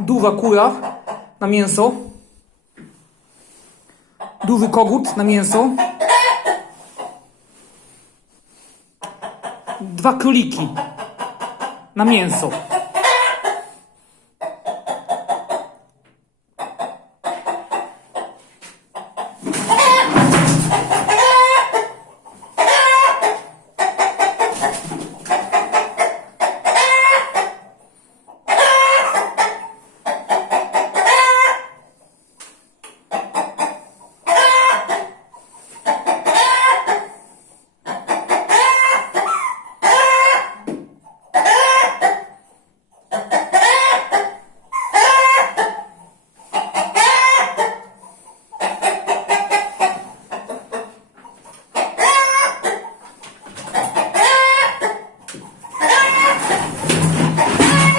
Duwa kura na mięso. Duży kogut na mięso. 2 króliki na mięso.